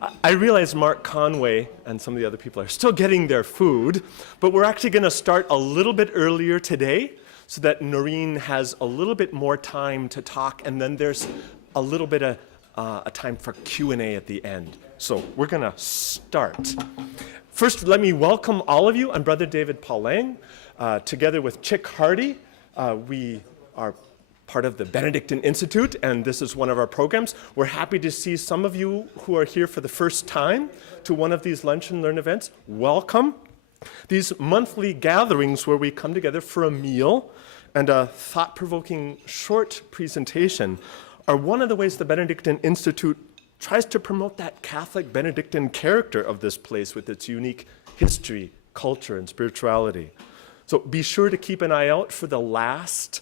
I realize Mark Conway and some of the other people are still getting their food, but we're actually going to start a little bit earlier today so that Noreen has a little bit more time to talk, and then there's a little bit of a time for Q&A at the end. So we're going to start. First, let me welcome all of you. I'm Brother David Paul Lang. Together with Chick Hardy, we are part of the Benedictine Institute, and this is one of our programs. We're happy to see some of you who are here for the first time to one of these Lunch and Learn events. Welcome. These monthly gatherings where we come together for a meal and a thought-provoking short presentation are one of the ways the Benedictine Institute tries to promote that Catholic Benedictine character of this place with its unique history, culture, and spirituality. So be sure to keep an eye out for the last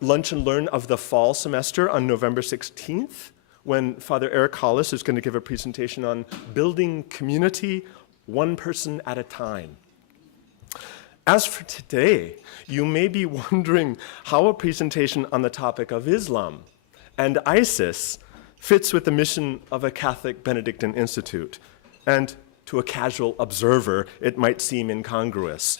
Lunch and Learn of the fall semester on November 16th, when Father Eric Hollis is going to give a presentation on building community one person at a time. As for today, you may be wondering how a presentation on the topic of Islam and ISIS fits with the mission of a Catholic Benedictine Institute. And to a casual observer, it might seem incongruous.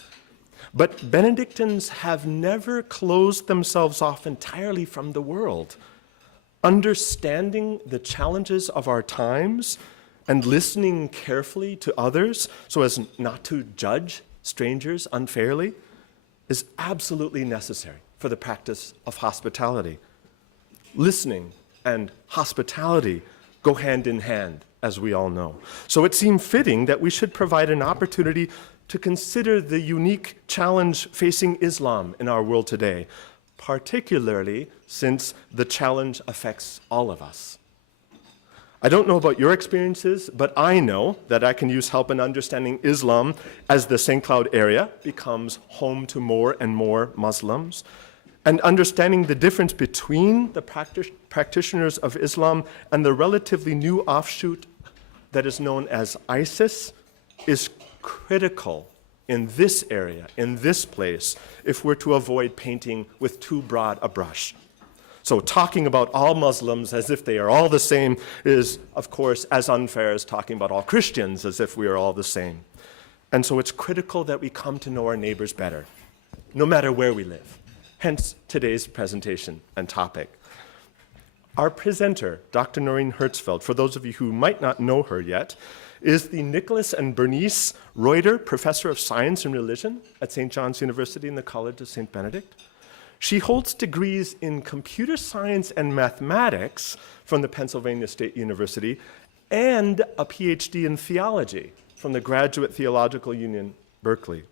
But Benedictines have never closed themselves off entirely from the world. Understanding the challenges of our times and listening carefully to others so as not to judge strangers unfairly is absolutely necessary for the practice of hospitality. Listening and hospitality go hand in hand, as we all know. So it seemed fitting that we should provide an opportunity to consider the unique challenge facing Islam in our world today, particularly since the challenge affects all of us. I don't know about your experiences, but I know that I can use help in understanding Islam as the St. Cloud area becomes home to more and more Muslims, and understanding the difference between the practitioners of Islam and the relatively new offshoot that is known as ISIS is critical in this area, in this place, if we're to avoid painting with too broad a brush. So talking about all Muslims as if they are all the same is, of course, as unfair as talking about all Christians as if we are all the same. And so it's critical that we come to know our neighbors better, no matter where we live. Hence today's presentation and topic. Our presenter, Dr. Noreen Herzfeld, for those of you who might not know her yet, is the Nicholas and Bernice Reuter Professor of Science and Religion at St. John's University in the College of St. Benedict. She holds degrees in computer science and mathematics from the Pennsylvania State University and a PhD in theology from the Graduate Theological Union, Berkeley.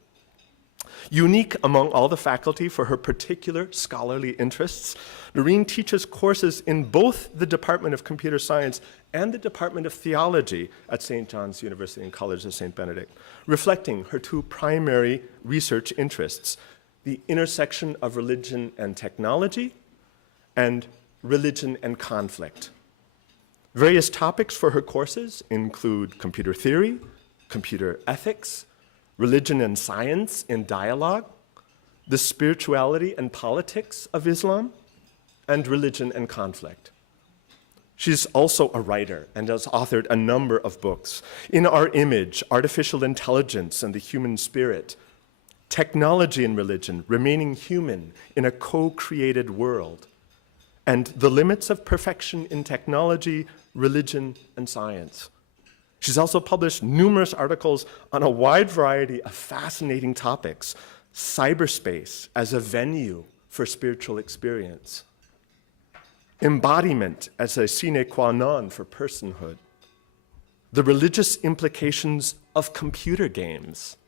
Unique among all the faculty for her particular scholarly interests, Noreen teaches courses in both the Department of Computer Science and the Department of Theology at St. John's University and College of St. Benedict, reflecting her two primary research interests, the intersection of religion and technology and religion and conflict. Various topics for her courses include computer theory, computer ethics, religion and science in dialogue, the spirituality and politics of Islam, and religion and conflict. She's also a writer and has authored a number of books. In Our Image, Artificial Intelligence and the Human Spirit, Technology and Religion, Remaining Human in a Co-Created World, and The Limits of Perfection in Technology, Religion, and Science. She's also published numerous articles on a wide variety of fascinating topics, cyberspace as a venue for spiritual experience, embodiment as a sine qua non for personhood, the religious implications of computer games,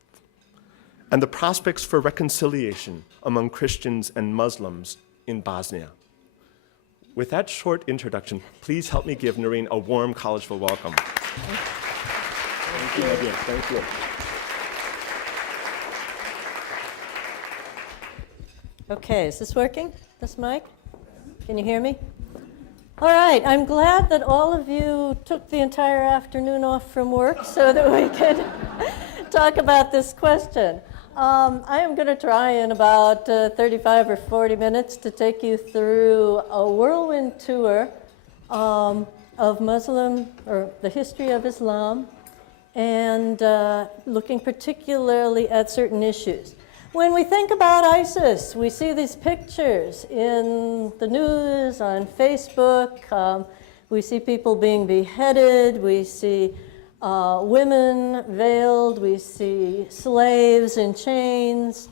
and the prospects for reconciliation among Christians and Muslims in Bosnia. With that short introduction, please help me give Noreen a warm collegeville welcome. Thank you, Nadia. Thank you. Okay, is this working, this mic? Can you hear me? All right, I'm glad that all of you took the entire afternoon off from work so that we could talk about this question. I am going to try in about 35 or 40 minutes to take you through a whirlwind tour of Muslim, or the history of Islam, and looking particularly at certain issues. When we think about ISIS, we see these pictures in the news, on Facebook. We see people being beheaded. We see women veiled. We see slaves in chains.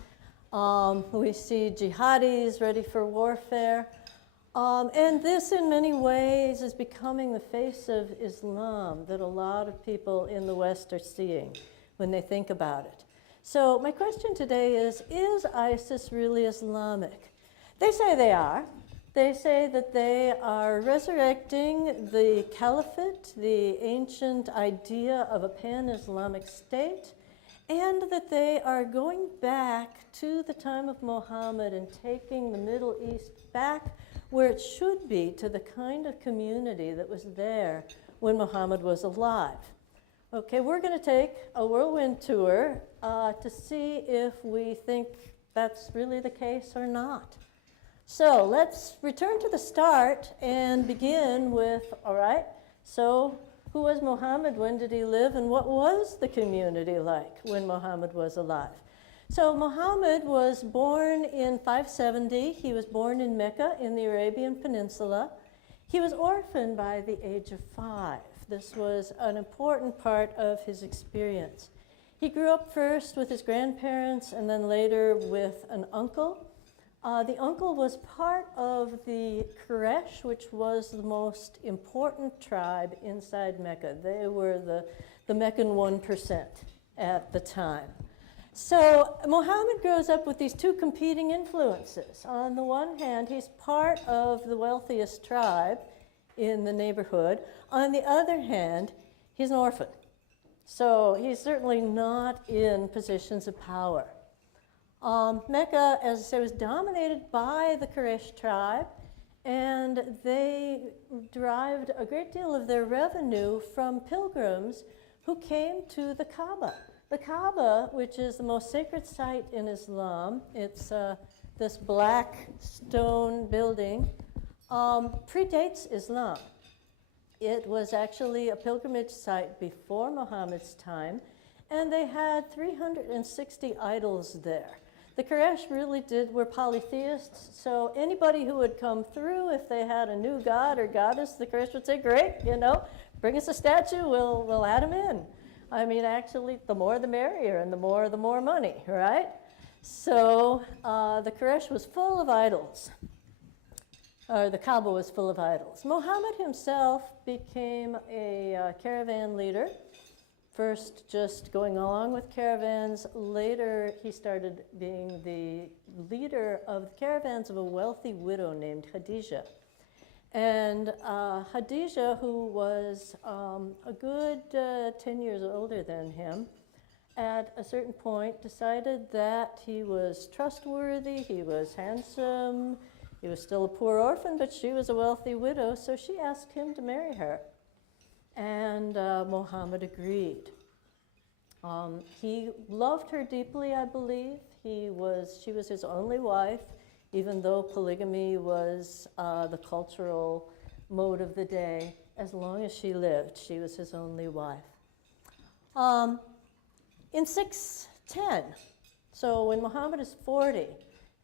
We see jihadis ready for warfare. And this, in many ways, is becoming the face of Islam that a lot of people in the West are seeing when they think about it. So my question today is ISIS really Islamic? They say they are. They say that they are resurrecting the caliphate, the ancient idea of a pan-Islamic state, and that they are going back to the time of Muhammad and taking the Middle East back where it should be, to the kind of community that was there when Muhammad was alive. Okay, we're going to take a whirlwind tour to see if we think that's really the case or not. So let's return to the start and begin with, all right, so who was Muhammad? When did he live? And what was the community like when Muhammad was alive? So Muhammad was born in 570. He was born in Mecca in the Arabian Peninsula. He was orphaned by the age of 5. This was an important part of his experience. He grew up first with his grandparents and then later with an uncle. The uncle was part of the Quraysh, which was the most important tribe inside Mecca. They were the Meccan 1% at the time. So Muhammad grows up with these two competing influences. On the one hand, he's part of the wealthiest tribe in the neighborhood. On the other hand, he's an orphan. So he's certainly not in positions of power. Mecca, as I say, was dominated by the Quraysh tribe, and they derived a great deal of their revenue from pilgrims who came to the Kaaba. The Kaaba, which is the most sacred site in Islam, it's this black stone building, predates Islam. It was actually a pilgrimage site before Muhammad's time, and they had 360 idols there. The Quraysh really were polytheists, so anybody who would come through, if they had a new god or goddess, the Quraysh would say, great, bring us a statue, we'll add him in. I mean, actually, the more the merrier, and the more money, right? So the Quraysh was full of idols, or the Kaaba was full of idols. Muhammad himself became a caravan leader, first just going along with caravans. Later, he started being the leader of the caravans of a wealthy widow named Khadijah. And Khadijah, who was a good 10 years older than him, at a certain point decided that he was trustworthy, he was handsome, he was still a poor orphan, but she was a wealthy widow, so she asked him to marry her. And Muhammad agreed. He loved her deeply, I believe. She was his only wife, even though polygamy was the cultural mode of the day. As long as she lived, she was his only wife. In 610, so when Muhammad is 40,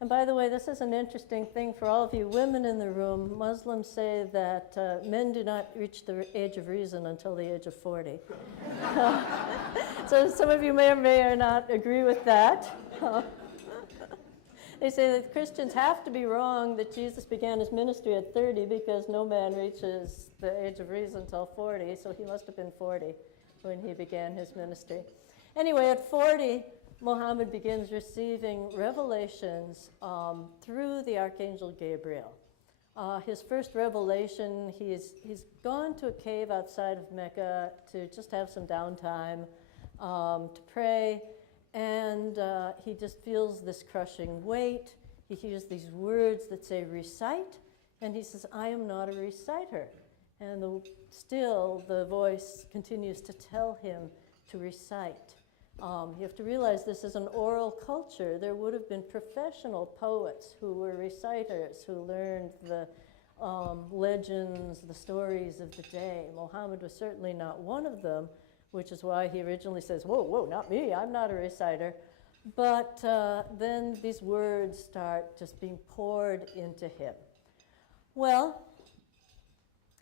and by the way, this is an interesting thing for all of you women in the room. Muslims say that men do not reach the age of reason until the age of 40. So some of you may or may not agree with that. They say that Christians have to be wrong that Jesus began his ministry at 30 because no man reaches the age of reason until 40, so he must have been 40 when he began his ministry. Anyway, at 40, Muhammad begins receiving revelations through the Archangel Gabriel. His first revelation, he's gone to a cave outside of Mecca to just have some downtime, to pray, and he just feels this crushing weight. He hears these words that say, recite, and he says, I am not a reciter. And still the voice continues to tell him to recite. You have to realize this is an oral culture. There would have been professional poets who were reciters, who learned the legends, the stories of the day. Muhammad was certainly not one of them, which is why he originally says, whoa, whoa, not me, I'm not a reciter. But then these words start just being poured into him. Well,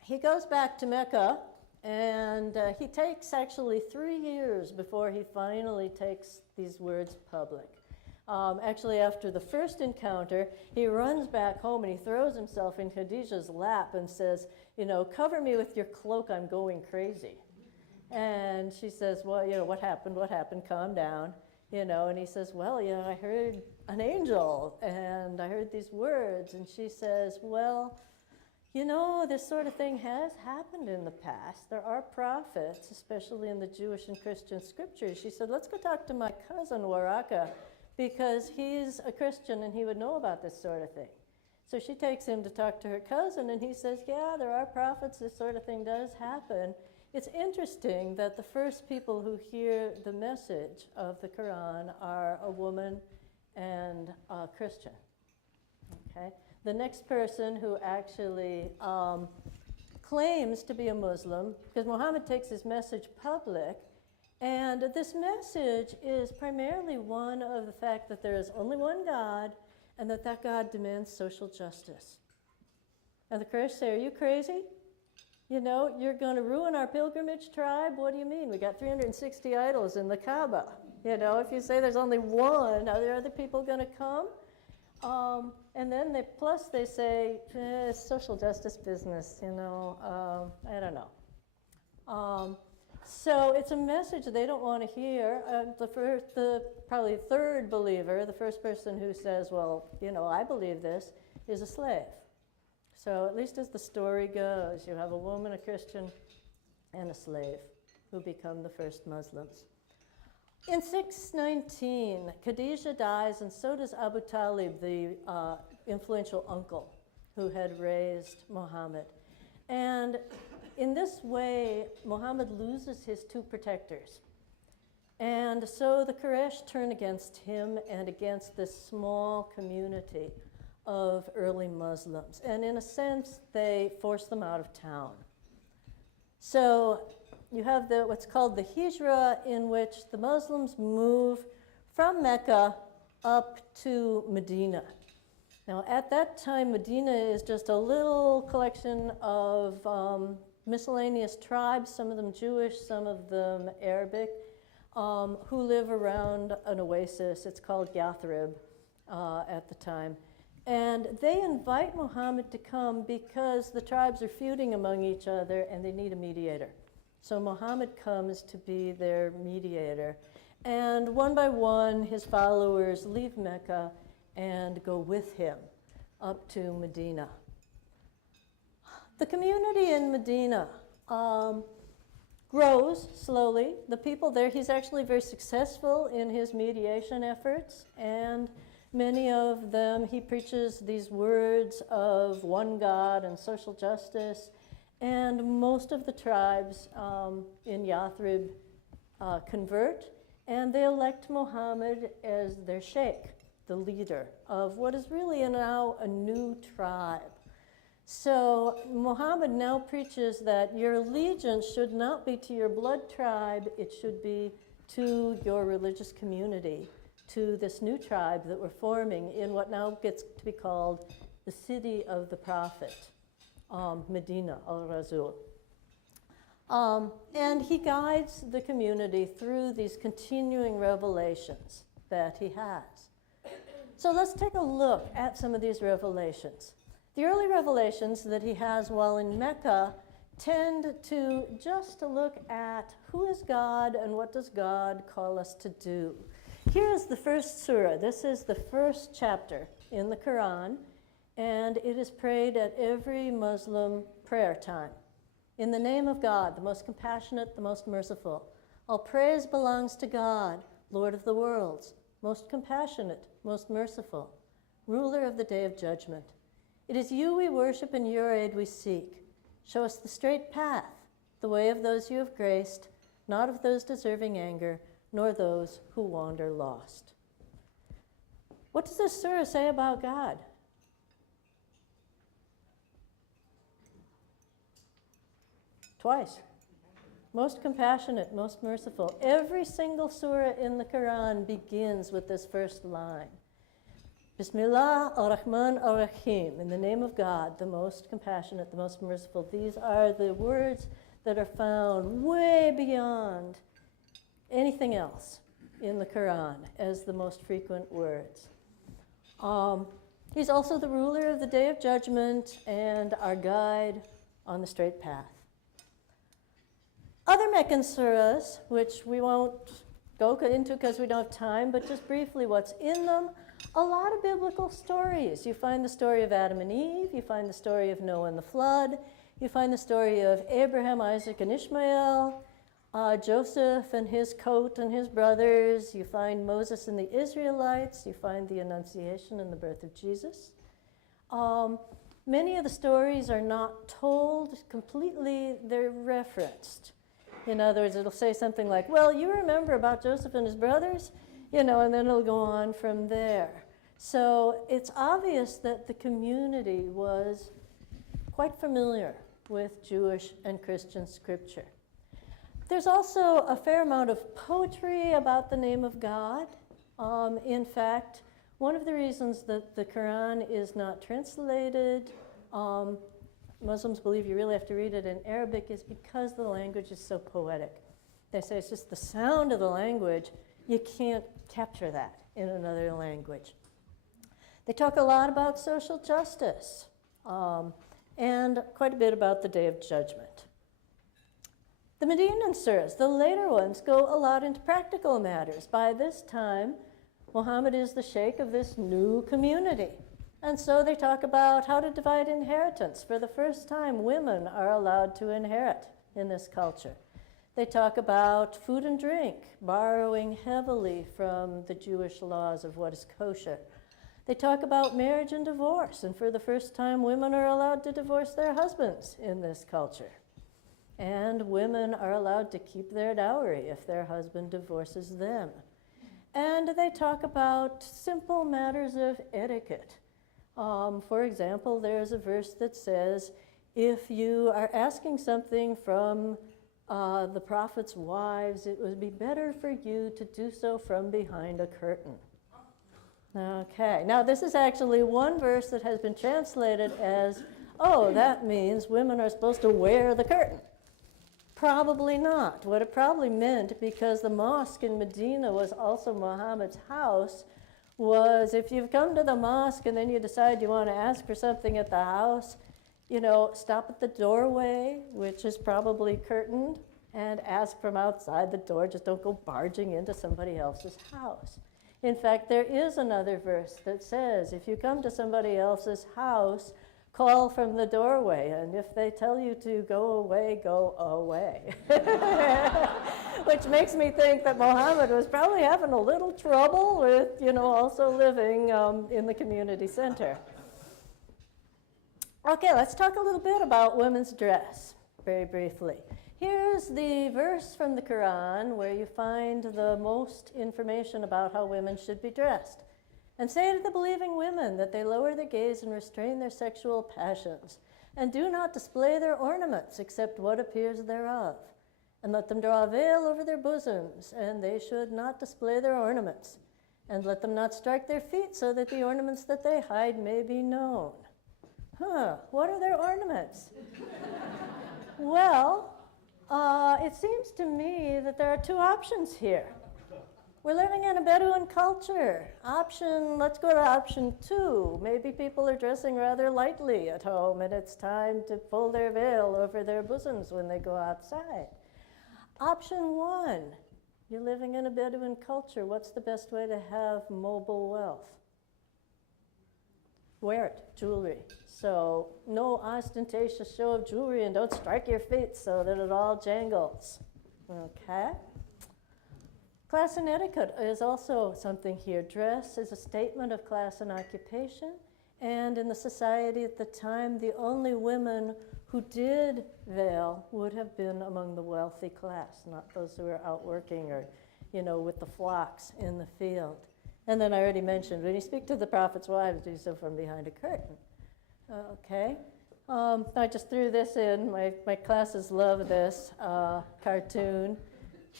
he goes back to Mecca, and he takes actually 3 years before he finally takes these words public. Actually, after the first encounter, he runs back home and he throws himself in Khadijah's lap and says, cover me with your cloak, I'm going crazy. And she says, well, what happened, calm down. And he says, well, I heard an angel and I heard these words. And she says, well, this sort of thing has happened in the past. There are prophets, especially in the Jewish and Christian scriptures. She said, let's go talk to my cousin Waraka, because he's a Christian and he would know about this sort of thing. So she takes him to talk to her cousin, and he says, yeah, there are prophets, this sort of thing does happen. It's interesting that the first people who hear the message of the Quran are a woman and a Christian. Okay? The next person who actually claims to be a Muslim, because Muhammad takes his message public, and this message is primarily one of the fact that there is only one God and that God demands social justice. And the Quraysh say, are you crazy? You're going to ruin our pilgrimage tribe? What do you mean? We got 360 idols in the Kaaba. If you say there's only one, are there other people going to come? And then they say, social justice business, I don't know. So it's a message they don't want to hear. The probably third believer, the first person who says, well, I believe this, is a slave. So at least as the story goes, you have a woman, a Christian, and a slave who become the first Muslims. In 619, Khadijah dies, and so does Abu Talib, the influential uncle who had raised Muhammad. And in this way, Muhammad loses his 2 protectors. And so the Quraysh turn against him and against this small community of early Muslims. And in a sense, they force them out of town. So you have what's called the Hijra, in which the Muslims move from Mecca up to Medina. Now, at that time, Medina is just a little collection of miscellaneous tribes, some of them Jewish, some of them Arabic, who live around an oasis. It's called Yathrib at the time. And they invite Muhammad to come because the tribes are feuding among each other and they need a mediator. So Muhammad comes to be their mediator. And one by one, his followers leave Mecca and go with him up to Medina. The community in Medina grows slowly. The people there, he's actually very successful in his mediation efforts, and many of them, he preaches these words of one God and social justice, and most of the tribes in Yathrib convert, and they elect Muhammad as their sheikh, the leader of what is really now a new tribe. So Muhammad now preaches that your allegiance should not be to your blood tribe, it should be to your religious community, to this new tribe that we're forming in what now gets to be called the city of the Prophet, Medina al-Rasul. And he guides the community through these continuing revelations that he has. So let's take a look at some of these revelations. The early revelations that he has while in Mecca tend to just to look at who is God and what does God call us to do. Here is the first surah. This is the first chapter in the Quran, and it is prayed at every Muslim prayer time. In the name of God, the most compassionate, the most merciful. All praise belongs to God, Lord of the worlds, most compassionate, most merciful, ruler of the day of judgment. It is you we worship and your aid we seek. Show us the straight path, the way of those you have graced, not of those deserving anger, nor those who wander lost. What does this surah say about God? Twice. Most compassionate, most merciful. Every single surah in the Quran begins with this first line. Bismillah ar-Rahman ar-Rahim, in the name of God, the most compassionate, the most merciful. These are the words that are found way beyond anything else in the Quran as the most frequent words. He's also the ruler of the Day of Judgment and our guide on the straight path. Other Meccan surahs, which we won't go into because we don't have time, but just briefly what's in them, a lot of biblical stories. You find the story of Adam and Eve, you find the story of Noah and the flood, you find the story of Abraham, Isaac, and Ishmael, Joseph and his coat and his brothers, you find Moses and the Israelites, you find the Annunciation and the birth of Jesus. Many of the stories are not told completely, they're referenced. In other words, it'll say something like, well, you remember about Joseph and his brothers? And then it'll go on from there. So it's obvious that the community was quite familiar with Jewish and Christian scripture. There's also a fair amount of poetry about the name of God. In fact, one of the reasons that the Quran is not translated, Muslims believe you really have to read it in Arabic, is because the language is so poetic. They say it's just the sound of the language. You can't capture that in another language. They talk a lot about social justice and quite a bit about the Day of Judgment. The Medinan surahs, the later ones, go a lot into practical matters. By this time, Muhammad is the sheikh of this new community. And so they talk about how to divide inheritance. For the first time, women are allowed to inherit in this culture. They talk about food and drink, borrowing heavily from the Jewish laws of what is kosher. They talk about marriage and divorce, and for the first time, women are allowed to divorce their husbands in this culture. And women are allowed to keep their dowry if their husband divorces them. And they talk about simple matters of etiquette. For example, there's a verse that says, if you are asking something from the prophet's wives, it would be better for you to do so from behind a curtain. Okay, now this is actually one verse that has been translated as, oh, that means women are supposed to wear the curtain. Probably not. What it probably meant, because the mosque in Medina was also Muhammad's house, was if you've come to the mosque and then you decide you want to ask for something at the house, stop at the doorway, which is probably curtained, and ask from outside the door. Just don't go barging into somebody else's house. In fact, there is another verse that says, if you come to somebody else's house, call from the doorway, and if they tell you to go away, go away. Which makes me think that Muhammad was probably having a little trouble with, also living in the community center. Okay, let's talk a little bit about women's dress, very briefly. Here's the verse from the Quran where you find the most information about how women should be dressed. And say to the believing women that they lower their gaze and restrain their sexual passions, and do not display their ornaments except what appears thereof. And let them draw a veil over their bosoms, and they should not display their ornaments. And let them not strike their feet so that the ornaments that they hide may be known. What are their ornaments? Well, it seems to me that there are two options here. We're living in a Bedouin culture. Let's go to option 2. Maybe people are dressing rather lightly at home and it's time to pull their veil over their bosoms when they go outside. Option 1, you're living in a Bedouin culture. What's the best way to have mobile wealth? Wear it, jewelry. So no ostentatious show of jewelry, and don't strike your feet so that it all jangles. Okay? Class and etiquette is also something here. Dress is a statement of class and occupation, and in the society at the time, the only women who did veil would have been among the wealthy class, not those who were out working or, with the flocks in the field. And then I already mentioned, when you speak to the prophet's wives, do so from behind a curtain. Okay? I just threw this in. My classes love this cartoon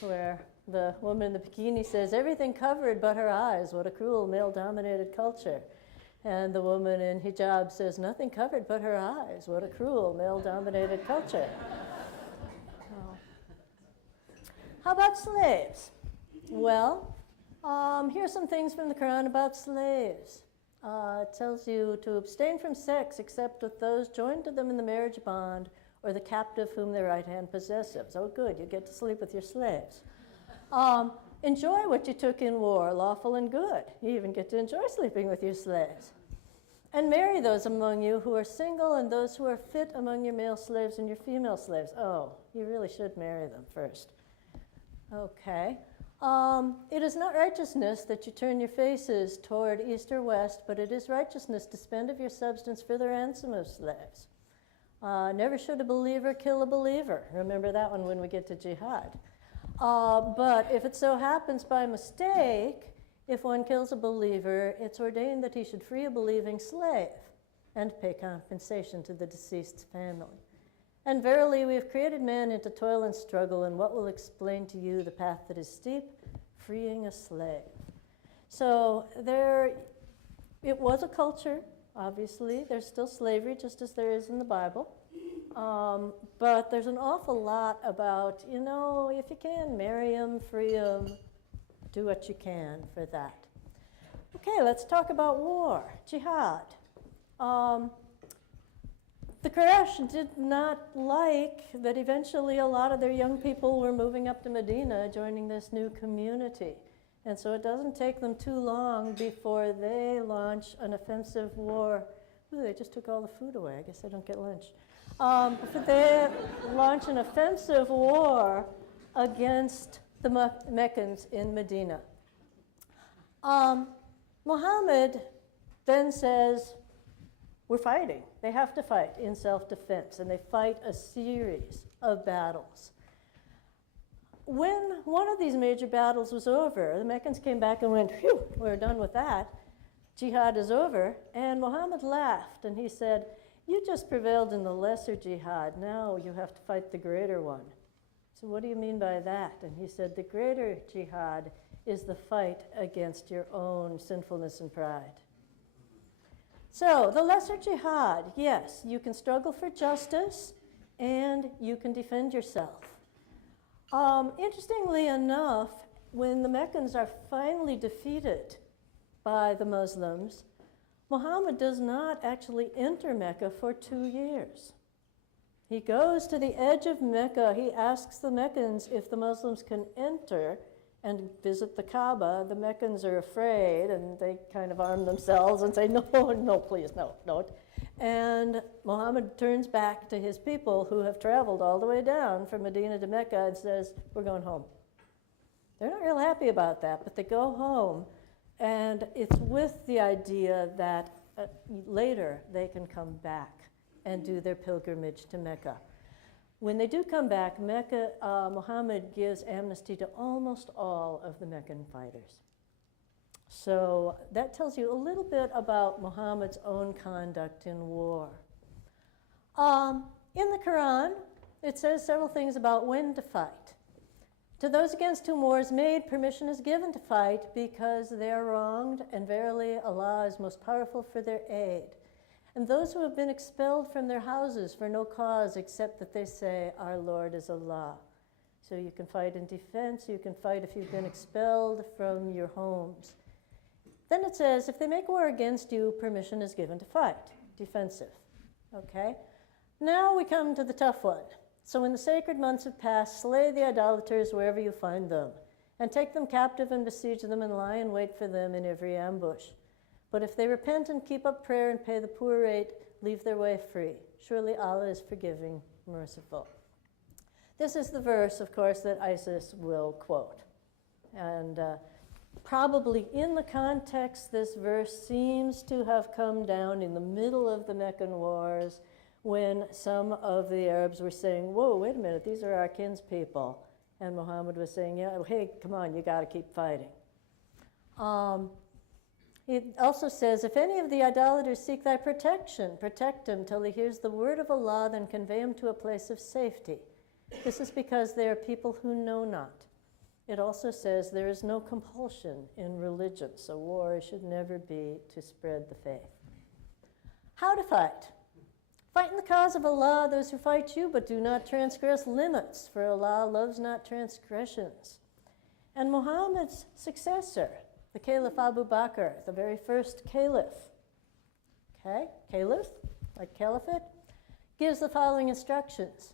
where the woman in the bikini says, "Everything covered but her eyes. What a cruel male-dominated culture." And the woman in hijab says, "Nothing covered but her eyes. What a cruel male-dominated culture." Oh. How about slaves? Well, here's some things from the Quran about slaves. It tells you to abstain from sex except with those joined to them in the marriage bond or the captive whom their right hand possesses. Oh, good, you get to sleep with your slaves. Enjoy what you took in war, lawful and good. You even get to enjoy sleeping with your slaves. And marry those among you who are single and those who are fit among your male slaves and your female slaves. Oh, you really should marry them first. Okay. It is not righteousness that you turn your faces toward east or west, but it is righteousness to spend of your substance for the ransom of slaves. Never should a believer kill a believer. Remember that one when we get to jihad. But if it so happens by mistake, if one kills a believer, it's ordained that he should free a believing slave and pay compensation to the deceased's family. And verily, we have created man into toil and struggle, and what will explain to you the path that is steep? Freeing a slave. So it was a culture, obviously. There's still slavery, just as there is in the Bible. But there's an awful lot about, if you can, marry them, free them, do what you can for that. Okay, let's talk about war, jihad. The Quraysh did not like that eventually a lot of their young people were moving up to Medina, joining this new community. And so it doesn't take them too long before they launch an offensive war. Ooh, they just took all the food away. I guess I don't get lunch. Before they launch an offensive war against the Meccans in Medina. Muhammad then says, we're fighting. They have to fight in self-defense, and they fight a series of battles. When one of these major battles was over, the Meccans came back and went, phew, we're done with that. Jihad is over. And Muhammad laughed, and he said, you just prevailed in the lesser jihad. Now you have to fight the greater one. So what do you mean by that? And he said, the greater jihad is the fight against your own sinfulness and pride. So the lesser jihad, yes, you can struggle for justice and you can defend yourself. Interestingly enough, when the Meccans are finally defeated by the Muslims, Muhammad does not actually enter Mecca for 2 years. He goes to the edge of Mecca. He asks the Meccans if the Muslims can enter and visit the Kaaba. The Meccans are afraid, and they kind of arm themselves and say, no, no, please, no, don't. And Muhammad turns back to his people who have traveled all the way down from Medina to Mecca and says, we're going home. They're not real happy about that, but they go home, and it's with the idea that later they can come back and do their pilgrimage to Mecca. When they do come back, Muhammad gives amnesty to almost all of the Meccan fighters. So that tells you a little bit about Muhammad's own conduct in war. In the Quran, it says several things about when to fight. To those against whom war is made, permission is given to fight because they are wronged, and verily Allah is most powerful for their aid. And those who have been expelled from their houses for no cause except that they say, our Lord is Allah. So you can fight in defense, you can fight if you've been expelled from your homes. Then it says, if they make war against you, permission is given to fight, defensive. Okay? Now we come to the tough one. So when the sacred months have passed, slay the idolaters wherever you find them, and take them captive and besiege them and lie in wait for them in every ambush. But if they repent and keep up prayer and pay the poor rate, leave their way free. Surely Allah is forgiving, merciful. This is the verse, of course, that ISIS will quote. And probably in the context, this verse seems to have come down in the middle of the Meccan Wars when some of the Arabs were saying, whoa, wait a minute, these are our kinspeople. And Muhammad was saying, yeah, hey, come on, you got to keep fighting. He also says, if any of the idolaters seek thy protection, protect him till he hears the word of Allah, then convey him to a place of safety. This is because they are people who know not. It also says there is no compulsion in religion, so war should never be to spread the faith. How to fight? Fight in the cause of Allah, those who fight you, but do not transgress limits, for Allah loves not transgressions. And Muhammad's successor, the Caliph Abu Bakr, the very first caliph, okay, caliph, like caliphate, gives the following instructions.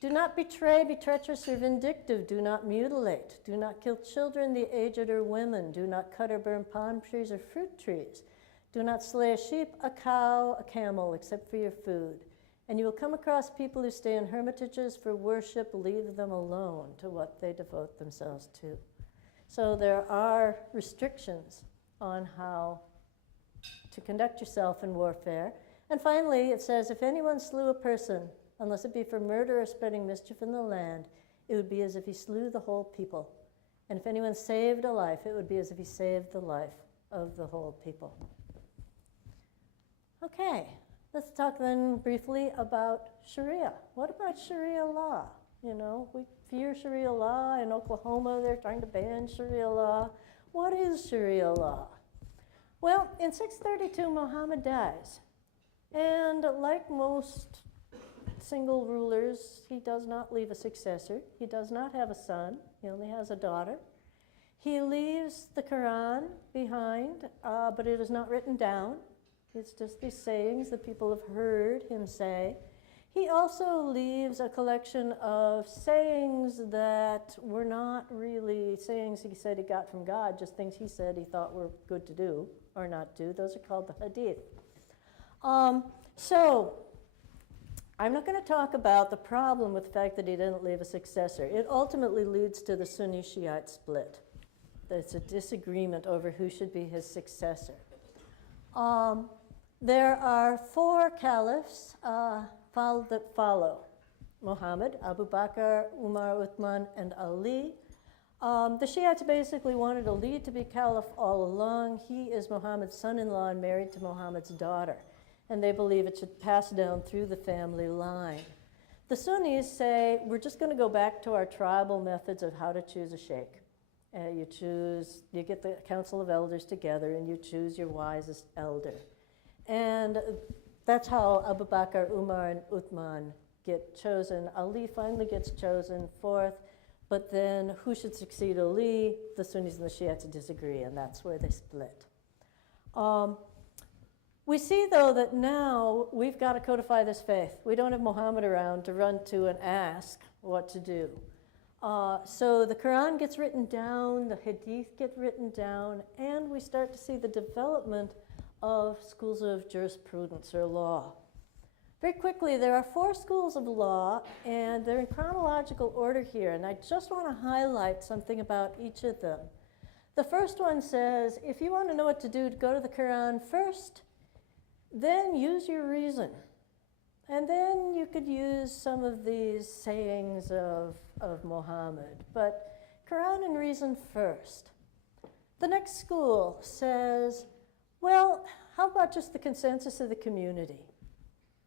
Do not betray, be treacherous or vindictive. Do not mutilate. Do not kill children, the aged, or women. Do not cut or burn palm trees or fruit trees. Do not slay a sheep, a cow, a camel, except for your food. And you will come across people who stay in hermitages for worship. Leave them alone to what they devote themselves to. So there are restrictions on how to conduct yourself in warfare. And finally, it says, if anyone slew a person, unless it be for murder or spreading mischief in the land, it would be as if he slew the whole people. And if anyone saved a life, it would be as if he saved the life of the whole people. Okay, let's talk then briefly about Sharia. What about Sharia law? You know, we fear Sharia law. In Oklahoma, they're trying to ban Sharia law. What is Sharia law? Well, in 632, Muhammad dies. And like most single rulers, he does not leave a successor. He does not have a son. He only has a daughter. He leaves the Quran behind, but it is not written down. It's just these sayings that people have heard him say. He also leaves a collection of sayings that were not really sayings he said he got from God, just things he said he thought were good to do or not do. Those are called the hadith. So I'm not going to talk about the problem with the fact that he didn't leave a successor. It ultimately leads to the Sunni-Shiite split. There's a disagreement over who should be his successor. There are four caliphs that follow Muhammad: Abu Bakr, Umar, Uthman, and Ali. The Shiites basically wanted Ali to be caliph all along. He is Muhammad's son-in-law and married to Muhammad's daughter, and they believe it should pass down through the family line. The Sunnis say, we're just going to go back to our tribal methods of how to choose a sheikh. You get the council of elders together and you choose your wisest elder. And that's how Abu Bakr, Umar, and Uthman get chosen. Ali finally gets chosen fourth, but then who should succeed Ali? The Sunnis and the Shiites disagree, and that's where they split. We see, though, that now we've got to codify this faith. We don't have Muhammad around to run to and ask what to do. So the Quran gets written down, the Hadith get written down, and we start to see the development of schools of jurisprudence or law. Very quickly, there are four schools of law, and they're in chronological order here, and I just want to highlight something about each of them. The first one says, if you want to know what to do, go to the Quran first, then use your reason. And then you could use some of these sayings of Muhammad. But Quran and reason first. The next school says, well, how about just the consensus of the community?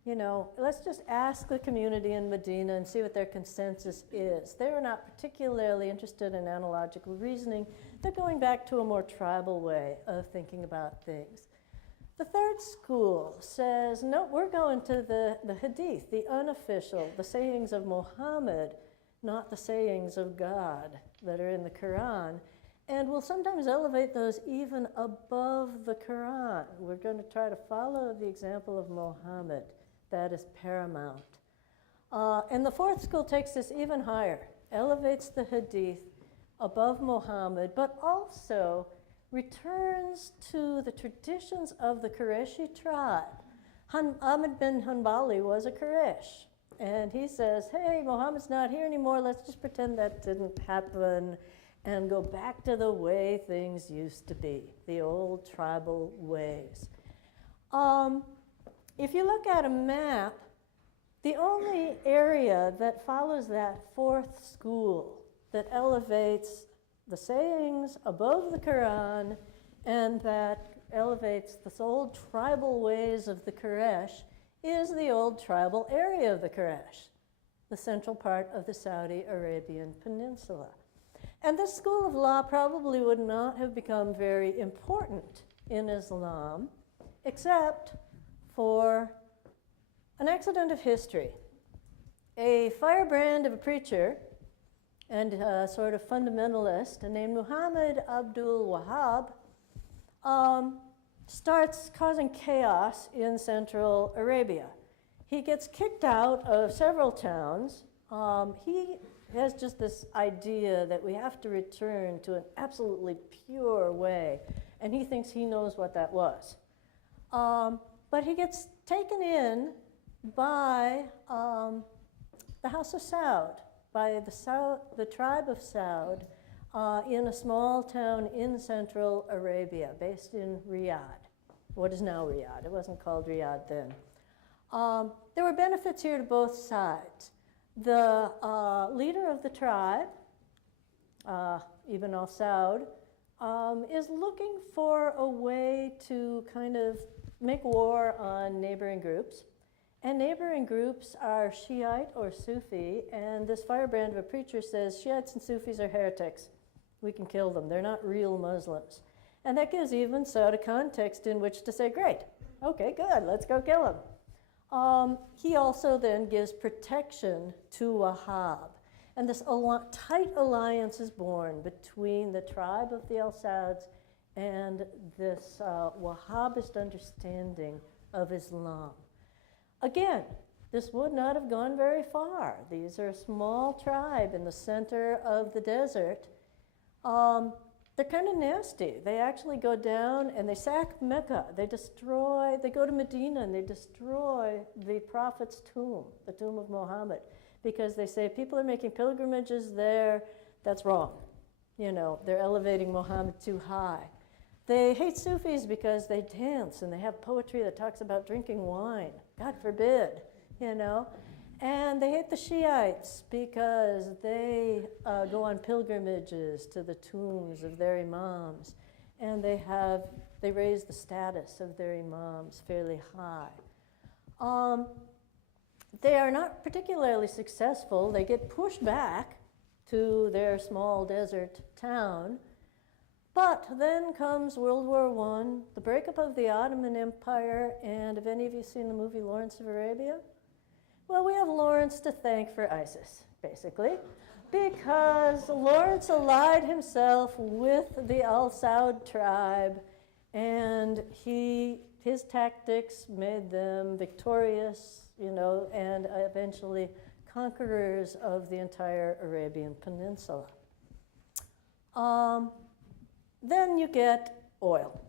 You know, let's just ask the community in Medina and see what their consensus is. They're not particularly interested in analogical reasoning. They're going back to a more tribal way of thinking about things. The third school says, no, we're going to the Hadith, the unofficial, the sayings of Muhammad, not the sayings of God that are in the Quran. And we'll sometimes elevate those even above the Quran. We're going to try to follow the example of Muhammad. That is paramount. And the fourth school takes this even higher, elevates the Hadith above Muhammad, but also returns to the traditions of the Qurayshi tribe. Ahmed bin Hanbali was a Quraysh, and he says, hey, Muhammad's not here anymore, let's just pretend that didn't happen and go back to the way things used to be, the old tribal ways. If you look at a map, the only area that follows that fourth school that elevates the sayings above the Quran and that elevates the old tribal ways of the Quraysh is the old tribal area of the Quraysh, the central part of the Saudi Arabian Peninsula. And this school of law probably would not have become very important in Islam, except for an accident of history. A firebrand of a preacher and a sort of fundamentalist named Muhammad Abdul Wahhab starts causing chaos in Central Arabia. He gets kicked out of several towns. He has just this idea that we have to return to an absolutely pure way, and he thinks he knows what that was. But he gets taken in by the House of Saud, by the tribe of Saud, in a small town in Central Arabia, based in Riyadh, what is now Riyadh. It wasn't called Riyadh then. There were benefits here to both sides. The leader of the tribe, Ibn al-Saud, is looking for a way to kind of make war on neighboring groups. And neighboring groups are Shiite or Sufi, and this firebrand of a preacher says Shiites and Sufis are heretics. We can kill them. They're not real Muslims. And that gives Ibn Saud a context in which to say, great, okay, good, let's go kill him. He also then gives protection to Wahhab. And this tight alliance is born between the tribe of the Al-Sauds and this Wahhabist understanding of Islam. Again, this would not have gone very far. These are a small tribe in the center of the desert. They're kind of nasty. They actually go down and they sack Mecca. They go to Medina and they destroy the Prophet's tomb, the tomb of Muhammad, because they say people are making pilgrimages there. That's wrong. You know, they're elevating Muhammad too high. They hate Sufis because they dance and they have poetry that talks about drinking wine. God forbid, you know. And they hate the Shiites because they go on pilgrimages to the tombs of their imams. And they raise the status of their imams fairly high. They are not particularly successful. They get pushed back to their small desert town. But then comes World War I, the breakup of the Ottoman Empire, and have any of you seen the movie Lawrence of Arabia? Well, we have Lawrence to thank for ISIS, basically, because Lawrence allied himself with the Al-Saud tribe, and his tactics made them victorious, you know, and eventually conquerors of the entire Arabian Peninsula. Then you get oil.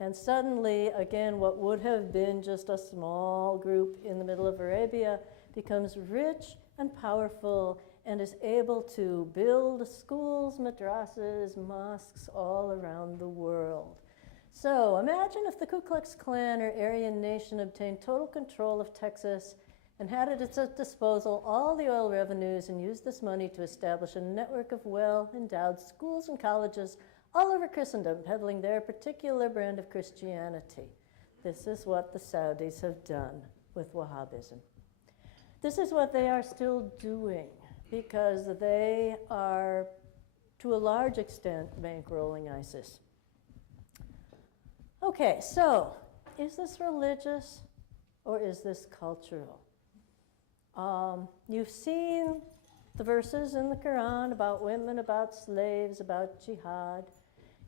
And suddenly, again, what would have been just a small group in the middle of Arabia becomes rich and powerful and is able to build schools, madrasas, mosques all around the world. So imagine if the Ku Klux Klan or Aryan Nation obtained total control of Texas and had at its disposal all the oil revenues and used this money to establish a network of well-endowed schools and colleges all over Christendom, peddling their particular brand of Christianity. This is what the Saudis have done with Wahhabism. This is what they are still doing because they are, to a large extent, bankrolling ISIS. Okay, so is this religious or is this cultural? You've seen the verses in the Quran about women, about slaves, about jihad.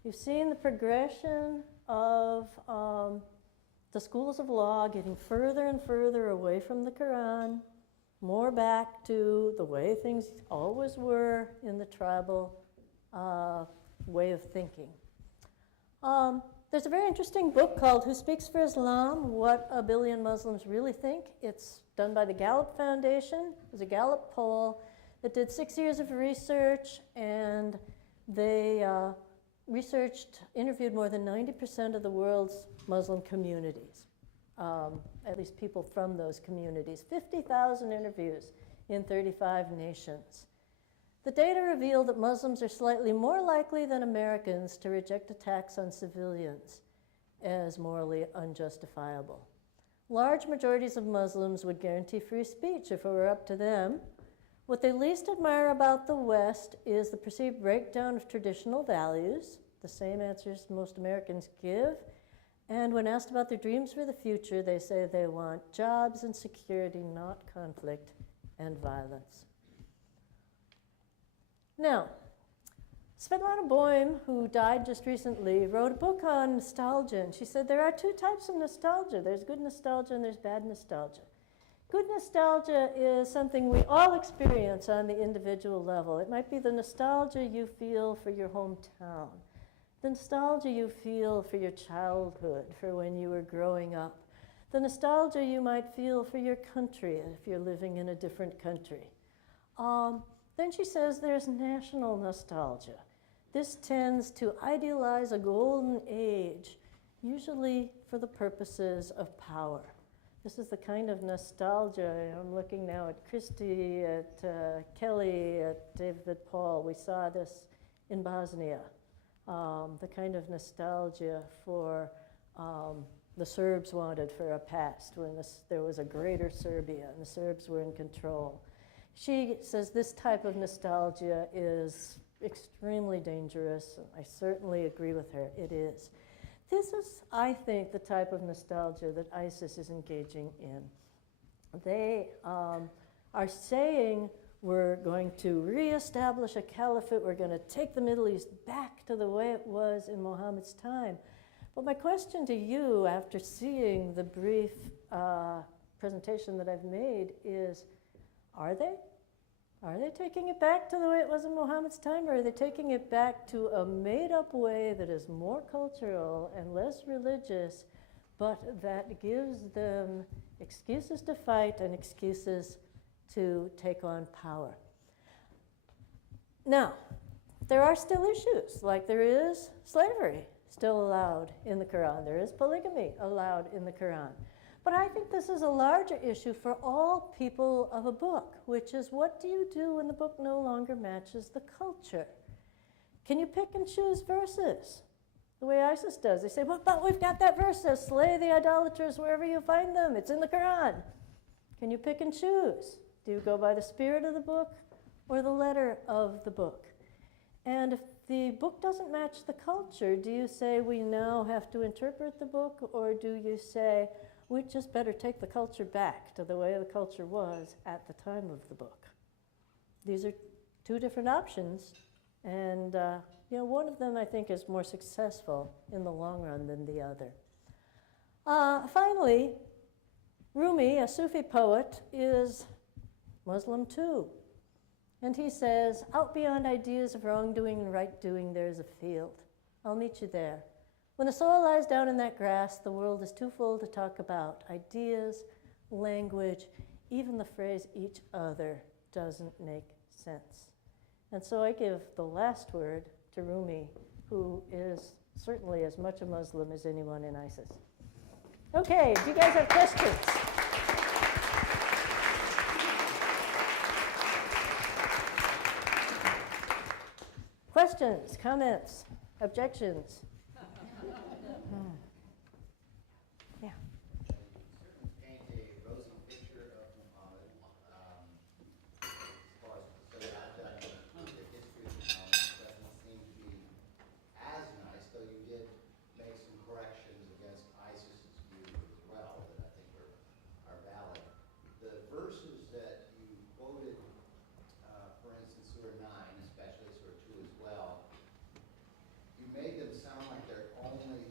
You've seen the progression of the schools of law getting further and further away from the Quran, more back to the way things always were in the tribal way of thinking. There's a very interesting book called Who Speaks for Islam? What a Billion Muslims Really Think. It's done by the Gallup Foundation. It was a Gallup poll that did 6 years of research, and they interviewed more than 90% of the world's Muslim communities, at least people from those communities. 50,000 interviews in 35 nations. The data reveal that Muslims are slightly more likely than Americans to reject attacks on civilians. as morally unjustifiable. Large majorities of Muslims would guarantee free speech if it were up to them. What they least admire about the West is the perceived breakdown of traditional values, the same answers most Americans give. And when asked about their dreams for the future, they say they want jobs and security, not conflict and violence. Now, Svetlana Boym, who died just recently, wrote a book on nostalgia, and she said there are two types of nostalgia. There's good nostalgia and there's bad nostalgia. Good nostalgia is something we all experience on the individual level. It might be the nostalgia you feel for your hometown, the nostalgia you feel for your childhood, for when you were growing up, the nostalgia you might feel for your country if you're living in a different country. Then she says there's national nostalgia. This tends to idealize a golden age, usually for the purposes of power. This is the kind of nostalgia. I'm looking now at Christy, at Kelly, at David Paul. We saw this in Bosnia. The kind of nostalgia for the Serbs wanted for a past when there was a greater Serbia and the Serbs were in control. She says this type of nostalgia is extremely dangerous. And I certainly agree with her. It is. This is, I think, the type of nostalgia that ISIS is engaging in. They are saying we're going to reestablish a caliphate, we're going to take the Middle East back to the way it was in Muhammad's time. But my question to you, after seeing the brief presentation that I've made, is, are they? Are they taking it back to the way it was in Muhammad's time, or are they taking it back to a made-up way that is more cultural and less religious, but that gives them excuses to fight and excuses to take on power? Now, there are still issues, like there is slavery still allowed in the Quran. There is polygamy allowed in the Quran. But I think this is a larger issue for all people of a book, which is, what do you do when the book no longer matches the culture? Can you pick and choose verses the way ISIS does? They say, well, but we've got that verse says, slay the idolaters wherever you find them. It's in the Quran. Can you pick and choose? Do you go by the spirit of the book or the letter of the book? And if the book doesn't match the culture, do you say we now have to interpret the book, or do you say we just better take the culture back to the way the culture was at the time of the book? These are two different options, and one of them I think is more successful in the long run than the other. Finally, Rumi, a Sufi poet, is Muslim too. And he says, out beyond ideas of wrongdoing and right doing, there is a field. I'll meet you there. When the soul lies down in that grass, the world is too full to talk about. Ideas, language, even the phrase each other doesn't make sense. And so I give the last word to Rumi, who is certainly as much a Muslim as anyone in ISIS. Okay, do you guys have questions? Questions, comments, objections? Yeah. Certainly paint a rosy picture of Muhammad. As far as the study I've done, the history of Muhammad doesn't seem to be as nice, though you did make some corrections against ISIS's view as well that I think are valid. The verses that you quoted, for instance, Surah 9, especially Surah 2 as well, you made them sound like they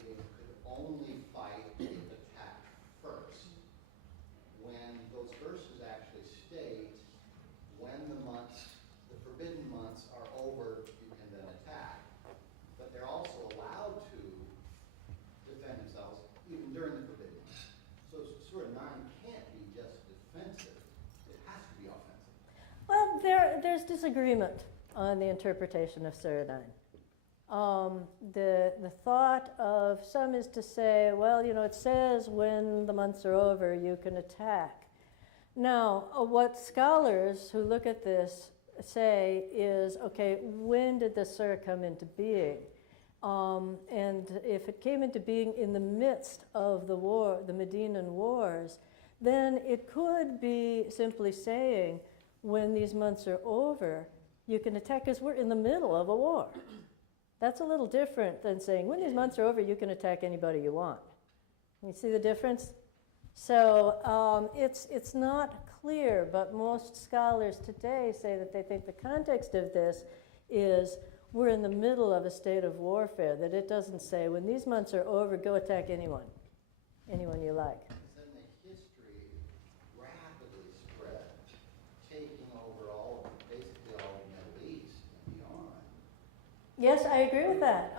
could only fight if attacked first. When those verses actually state, when the forbidden months are over, you can then attack. But they're also allowed to defend themselves even during the forbidden months. So Surah 9 can't be just defensive. It has to be offensive. Well, there's disagreement on the interpretation of Surah 9. The thought of some is to say, well, it says when the months are over, you can attack. Now, what scholars who look at this say is, okay, when did the surah come into being? And if it came into being in the midst of the war, the Medinan Wars, then it could be simply saying, when these months are over, you can attack us. We're in the middle of a war. That's a little different than saying, when these months are over, you can attack anybody you want. You see the difference? So it's not clear, but most scholars today say that they think the context of this is we're in the middle of a state of warfare, that it doesn't say, when these months are over, go attack anyone you like. Then the history rapidly spread, taking over basically all of the Middle East and beyond. Yes, I agree with that.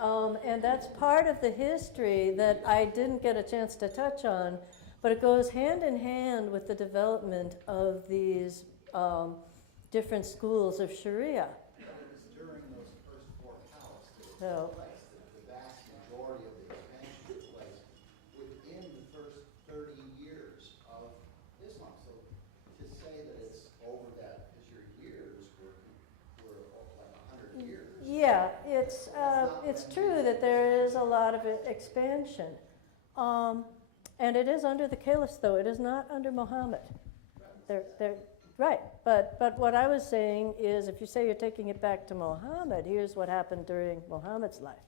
And that's part of the history that I didn't get a chance to touch on, but it goes hand in hand with the development of these different schools of Sharia. But it was during those first 4 caliphs that it So- took place, that the vast majority of the expansion took place within the first 30 years of Islam. So to say that it's over that, because your years were like 100 years. Yeah, it's true that there is a lot of expansion. And it is under the caliphs, though. It is not under Muhammad. Right, but what I was saying is, if you say you're taking it back to Muhammad, here's what happened during Muhammad's life.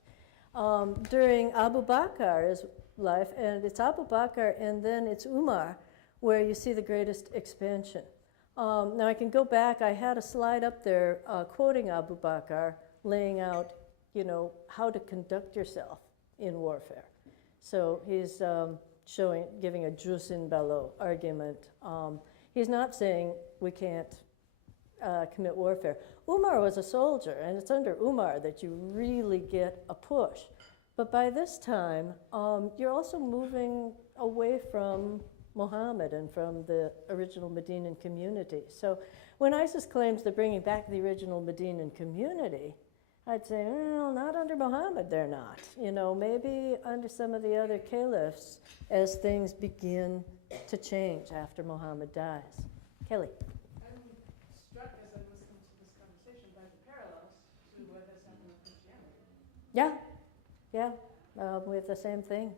During Abu Bakr's life, and it's Abu Bakr and then it's Umar, where you see the greatest expansion. Now I can go back, I had a slide up there quoting Abu Bakr, laying out, how to conduct yourself in warfare. So he's giving a jus in bello argument. He's not saying we can't commit warfare. Umar was a soldier, and it's under Umar that you really get a push. But by this time, you're also moving away from Muhammad and from the original Medinan community. So when ISIS claims they're bringing back the original Medinan community, I'd say, well, not under Muhammad, they're not. Maybe under some of the other caliphs as things begin to change after Muhammad dies. Kelly. I'm struck as I'm listening to this conversation by the parallels to what has happened with Christianity. Yeah, we have the same thing.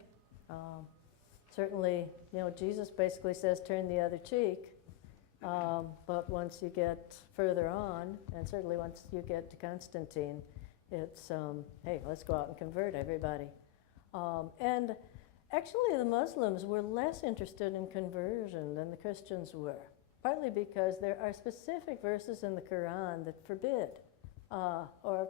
Certainly, Jesus basically says turn the other cheek. But once you get further on, and certainly once you get to Constantine, it's, hey, let's go out and convert everybody. And actually, the Muslims were less interested in conversion than the Christians were, partly because there are specific verses in the Quran that forbid, or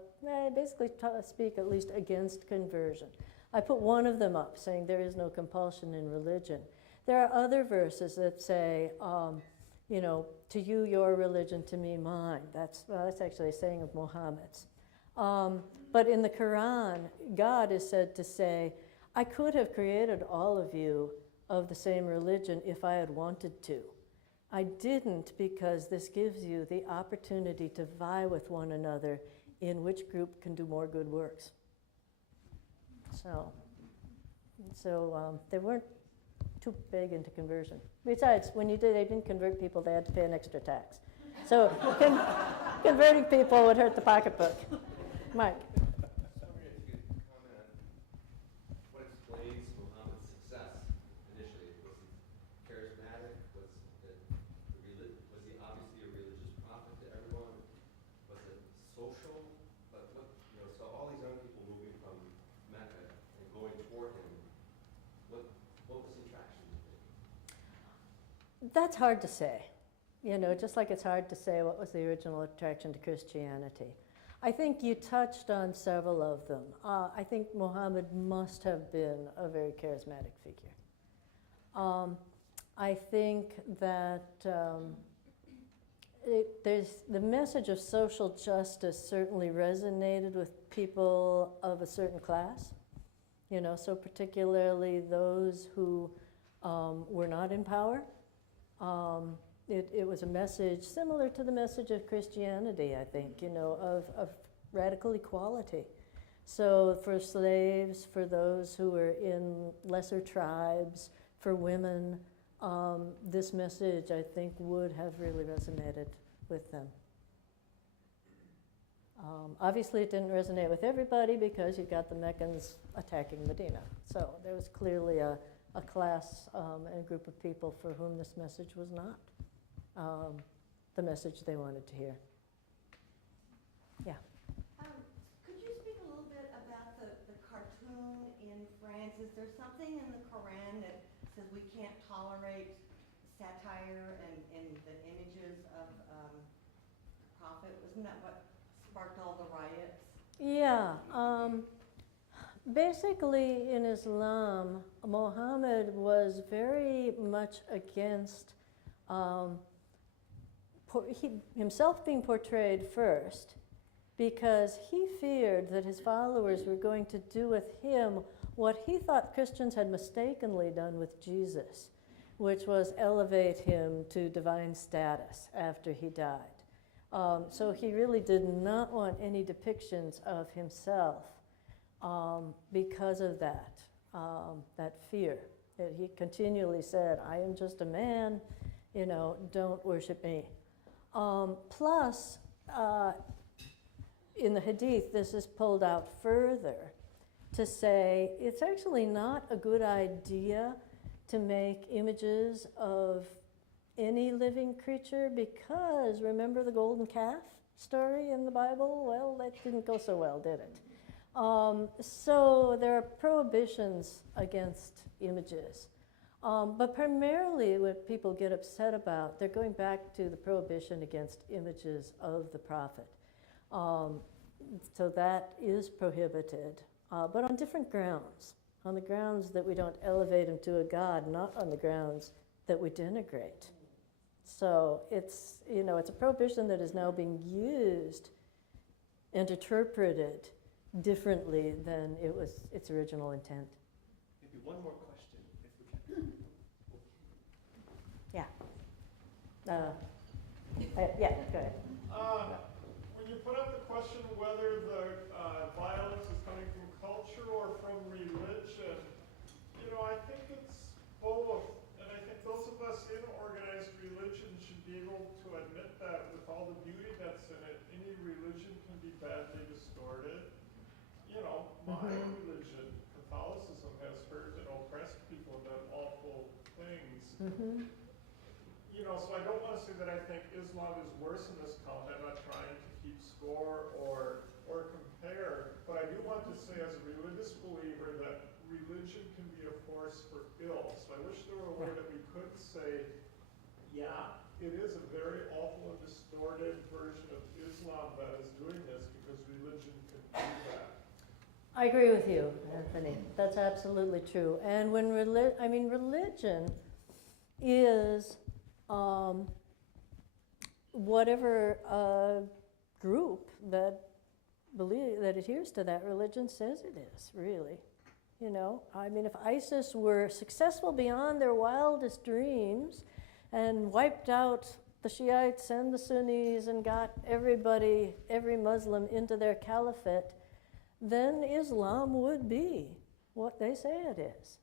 basically speak at least against conversion. I put one of them up, saying there is no compulsion in religion. There are other verses that say, to you your religion, to me mine. That's actually a saying of Muhammad's. But in the Quran, God is said to say, I could have created all of you of the same religion if I had wanted to. I didn't, because this gives you the opportunity to vie with one another in which group can do more good works. So they weren't too big into conversion. Besides, when they didn't convert people, they had to pay an extra tax. So converting people would hurt the pocketbook. Mike. So if you could comment on what explains Muhammad's success initially. Was he charismatic? Was he obviously a religious prophet to everyone? Was it social? But so all these young people moving from Mecca and going toward him, what was the attraction? That's hard to say. Just like it's hard to say what was the original attraction to Christianity. I think you touched on several of them. I think Muhammad must have been a very charismatic figure. I think that there's the message of social justice certainly resonated with people of a certain class. So particularly those who were not in power. It was a message similar to the message of Christianity, I think, of radical equality. So for slaves, for those who were in lesser tribes, for women, this message, I think, would have really resonated with them. Obviously, it didn't resonate with everybody because you got the Meccans attacking Medina. So there was clearly a class and a group of people for whom this message was not the message they wanted to hear. Yeah. Could you speak a little bit about the cartoon in France? Is there something in the Quran that says we can't tolerate satire and the images of prophet? Wasn't that what sparked all the riots? Yeah. Basically, in Islam, Muhammad was very much against himself being portrayed first, because he feared that his followers were going to do with him what he thought Christians had mistakenly done with Jesus, which was elevate him to divine status after he died. So he really did not want any depictions of himself because of that fear. That he continually said, I am just a man, don't worship me. Plus, in the Hadith, this is pulled out further to say it's actually not a good idea to make images of any living creature, because remember the golden calf story in the Bible? Well, that didn't go so well, did it? So there are prohibitions against images. But primarily what people get upset about, they're going back to the prohibition against images of the prophet. So that is prohibited, but on different grounds. On the grounds that we don't elevate him to a god, not on the grounds that we denigrate. So it's a prohibition that is now being used and interpreted differently than its original intent. Maybe one more question, if we can. Yeah. Yeah, go ahead. When you put up the question whether the violence is coming from culture or from religion, I think it's both. And I think those of us in organized religion should be able to admit that with all the beauty that's in it, any religion can be badly distorted. My religion, Catholicism, has hurt and oppressed people and done awful things. Mm-hmm. So I don't want to say that I think Islam is worse in this count. I'm not trying to keep score or compare, but I do want to say as a religious believer that religion can be a force for ill. So I wish there were a way that we could say, yeah, it is a very awful and distorted version of Islam that is doing this, because religion can do that. I agree with you, Anthony. That's absolutely true. And when religion is whatever group that adheres to that religion says it is, really. If ISIS were successful beyond their wildest dreams and wiped out the Shiites and the Sunnis and got every Muslim into their caliphate, then Islam would be what they say it is.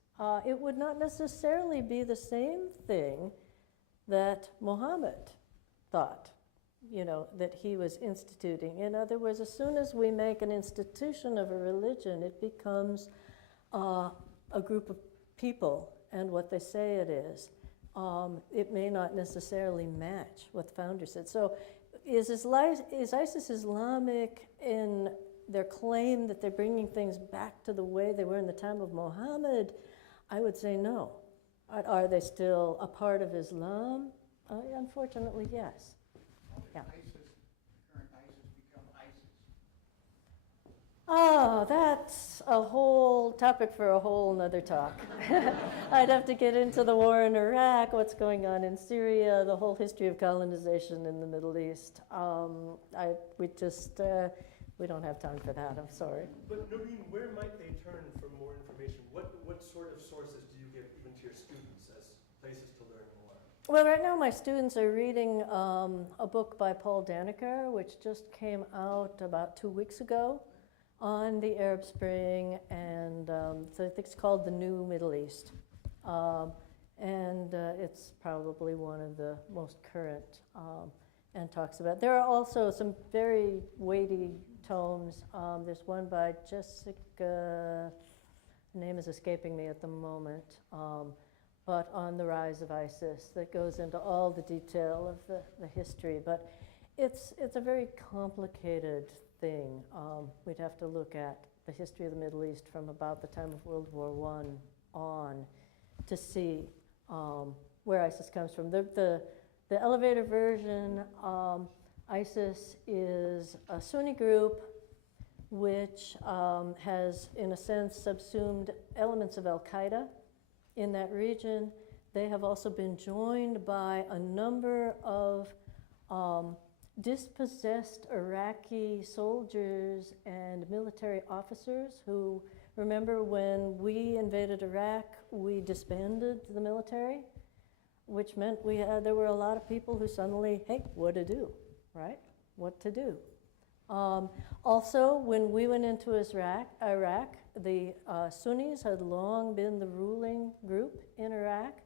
It would not necessarily be the same thing that Muhammad thought, that he was instituting. In other words, as soon as we make an institution of a religion, it becomes a group of people and what they say it is. It may not necessarily match what the founder said. So is ISIS Islamic in their claim that they're bringing things back to the way they were in the time of Muhammad? I would say no. Are they still a part of Islam? Unfortunately, yes. Yeah. Current ISIS become ISIS? Oh, that's a whole topic for a whole nother talk. I'd have to get into the war in Iraq, what's going on in Syria, the whole history of colonization in the Middle East. We don't have time for that, I'm sorry. But Noreen, where might they turn for more information? What sort of sources do you give even to your students as places to learn more? Well, right now my students are reading a book by Paul Daneker, which just came out about 2 weeks ago on the Arab Spring, and so I think it's called The New Middle East. And it's probably one of the most current and talks about. There are also some very weighty tomes. There's one by Jessica, her name is escaping me at the moment, but on the rise of ISIS that goes into all the detail of the history. But it's a very complicated thing. We'd have to look at the history of the Middle East from about the time of World War I on to see where ISIS comes from. The elevator version, ISIS is a Sunni group which has, in a sense, subsumed elements of Al-Qaeda in that region. They have also been joined by a number of dispossessed Iraqi soldiers and military officers who, remember when we invaded Iraq, we disbanded the military, which meant there were a lot of people who suddenly, hey, what to do, right? What to do. Also, when we went into Iraq, the Sunnis had long been the ruling group in Iraq.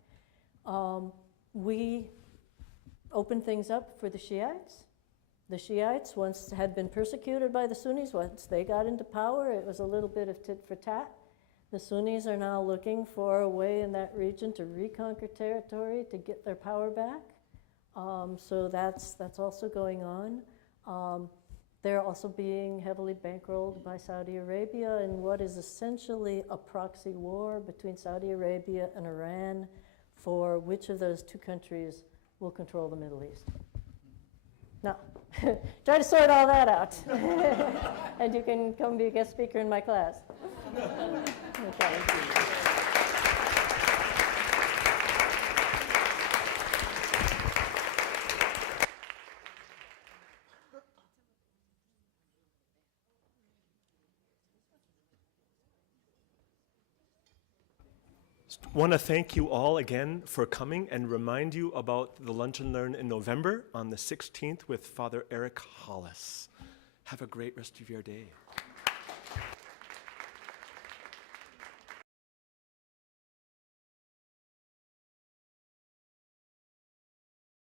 We opened things up for the Shiites. The Shiites once had been persecuted by the Sunnis. Once they got into power, it was a little bit of tit for tat. The Sunnis are now looking for a way in that region to reconquer territory, to get their power back. So that's also going on. They're also being heavily bankrolled by Saudi Arabia in what is essentially a proxy war between Saudi Arabia and Iran for which of those two countries will control the Middle East. Now, try to sort all that out. And you can come be a guest speaker in my class. Okay. Want to thank you all again for coming and remind you about the Lunch and Learn in November on the 16th with Father Eric Hollis. Have a great rest of your day.